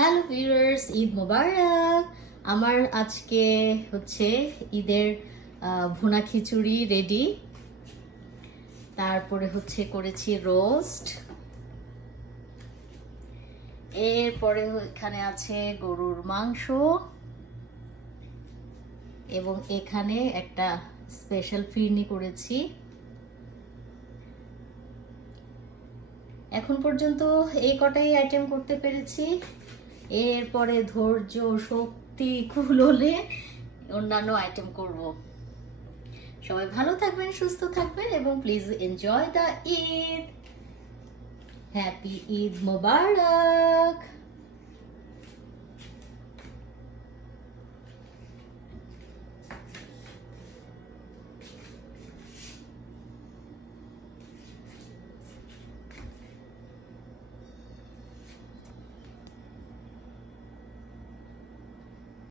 Hello viewers, Eid মোবারক। আমার আজকে হচ্ছে ঈদের ভুনা খিচুড়ি রেডি। তারপরে হচ্ছে করেছি রোস্ট। এরপরে এখানে আছে গরুর মাংস এবং এখানে একটা স্পেশাল ফিরনি করেছি। এখন পর্যন্ত এই কটাই আইটেম করতে পেরেছি। এরপরে ধৈর্য শক্তি কুলোলে অন্যান্য আইটেম করব। সবাই ভালো থাকবেন, সুস্থ থাকবেন এবং please enjoy the Eid. Happy Eid Mobarak.